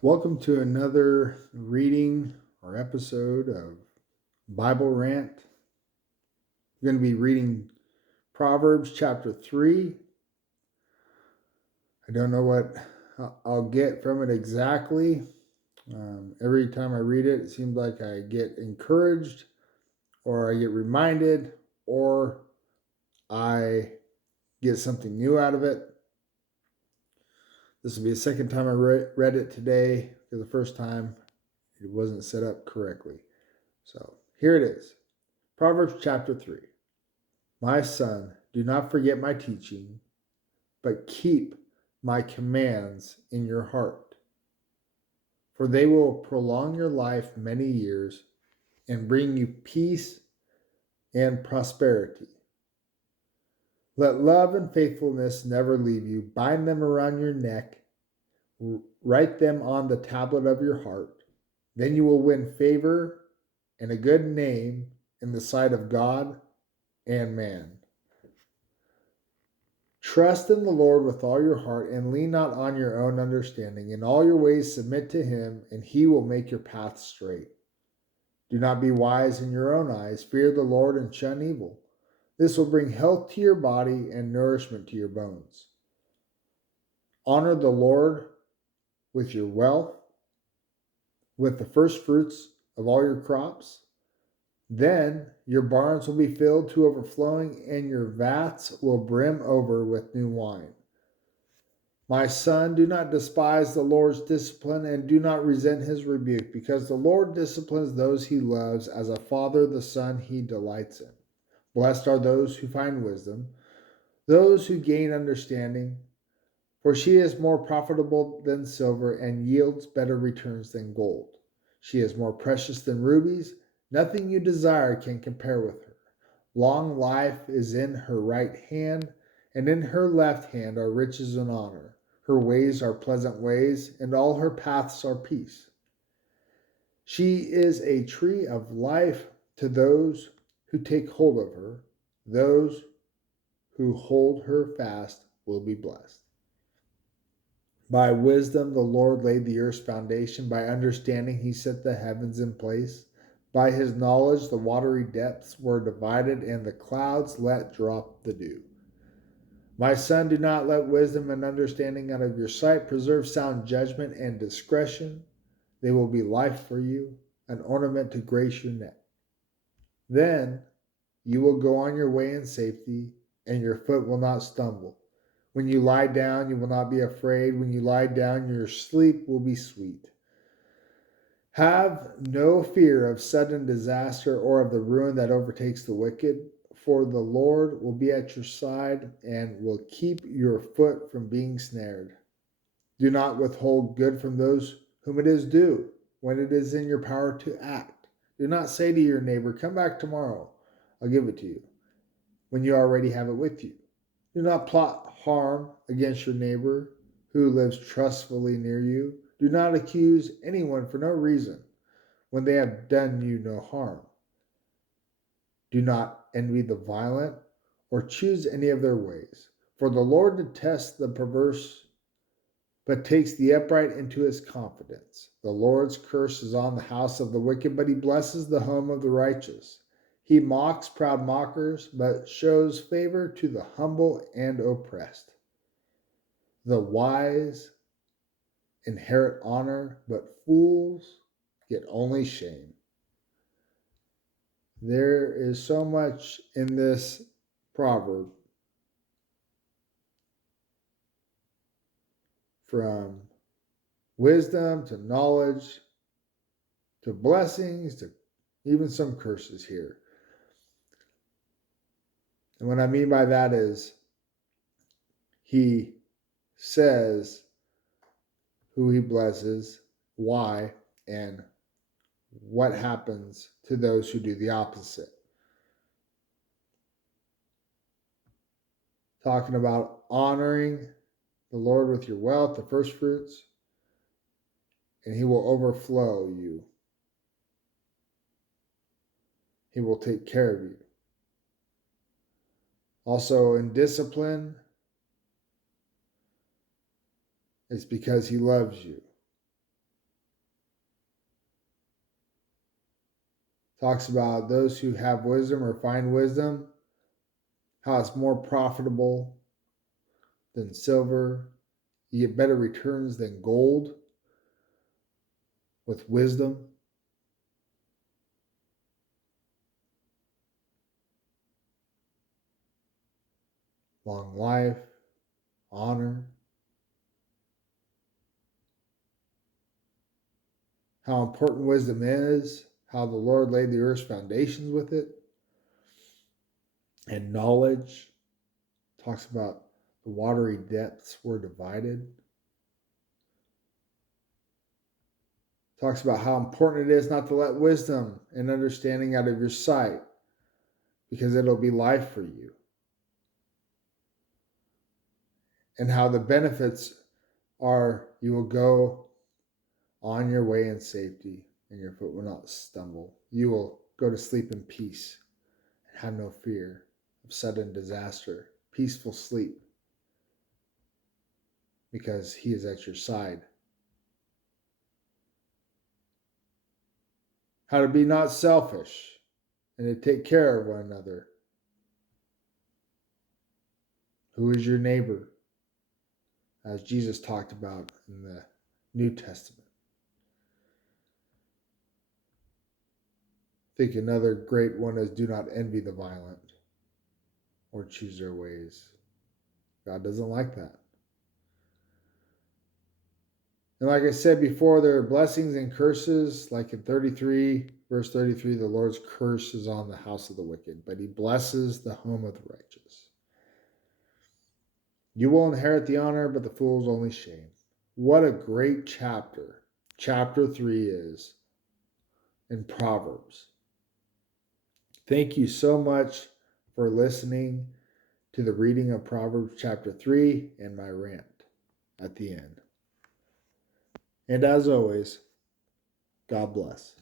Welcome to another reading or episode of Bible Rant. We're going to be reading Proverbs Chapter 3. I don't know what I'll get from it exactly. Every time I read it, it seems like I get encouraged, or I get reminded, or I get something new out of it. This will be the second time I read it today, because the first time it wasn't set up correctly. So here it is. Proverbs chapter 3. My son, do not forget my teaching, but keep my commands in your heart, for they will prolong your life many years and bring you peace and prosperity. Let love and faithfulness never leave you. Bind them around your neck. Write them on the tablet of your heart. Then you will win favor and a good name in the sight of God and man. Trust in the Lord with all your heart and lean not on your own understanding. In all your ways submit to him, and he will make your path straight. Do not be wise in your own eyes. Fear the Lord and shun evil. This will bring health to your body and nourishment to your bones. Honor the Lord with your wealth, with the first fruits of all your crops. Then your barns will be filled to overflowing, and your vats will brim over with new wine. My son, do not despise the Lord's discipline and do not resent his rebuke, because the Lord disciplines those he loves as a father the son he delights in. Blessed are those who find wisdom, those who gain understanding, for she is more profitable than silver and yields better returns than gold. She is more precious than rubies. Nothing you desire can compare with her. Long life is in her right hand, and in her left hand are riches and honor. Her ways are pleasant ways, and all her paths are peace. She is a tree of life to those who take hold of her. Those who hold her fast will be blessed. By wisdom the Lord laid the earth's foundation. By understanding he set the heavens in place. By his knowledge the watery depths were divided, and the clouds let drop the dew. My son, do not let wisdom and understanding out of your sight. Preserve sound judgment and discretion. They will be life for you, an ornament to grace your neck. Then you will go on your way in safety, and your foot will not stumble. When you lie down, you will not be afraid. When you lie down, your sleep will be sweet. Have no fear of sudden disaster or of the ruin that overtakes the wicked, for the Lord will be at your side and will keep your foot from being snared. Do not withhold good from those whom it is due when it is in your power to act. Do not say to your neighbor, come back tomorrow, I'll give it to you, when you already have it with you. Do not plot harm against your neighbor who lives trustfully near you. Do not accuse anyone for no reason when they have done you no harm. Do not envy the violent or choose any of their ways, for the Lord detests the perverse, but takes the upright into his confidence. The Lord's curse is on the house of the wicked, but he blesses the home of the righteous. He mocks proud mockers, but shows favor to the humble and oppressed. The wise inherit honor, but fools get only shame. There is so much in this proverb, from wisdom to knowledge to blessings to even some curses here. And what I mean by that is he says who he blesses, why, and what happens to those who do the opposite. Talking about honoring the Lord with your wealth, the first fruits, and he will overflow you. He will take care of you. Also, in discipline, it's because he loves you. Talks about those who have wisdom or find wisdom, how it's more profitable than silver. You get better returns than gold with wisdom. Long life, honor. How important wisdom is, how the Lord laid the earth's foundations with it. And knowledge. Talks about the watery depths were divided. Talks about how important it is not to let wisdom and understanding out of your sight, because it'll be life for you. And how the benefits are you will go on your way in safety and your foot will not stumble. You will go to sleep in peace and have no fear of sudden disaster. Peaceful sleep because he is at your side. How to be not selfish and to take care of one another. Who is your neighbor? As Jesus talked about in the New Testament. I think another great one is do not envy the violent or choose their ways. God doesn't like that. And like I said before, there are blessings and curses. Like in 33, verse 33, the Lord's curse is on the house of the wicked, but he blesses the home of the righteous. You will inherit the honor, but the fool's only shame. What a great chapter. Chapter 3 is in Proverbs. Thank you so much for listening to the reading of Proverbs chapter 3 and my rant at the end. And as always, God bless.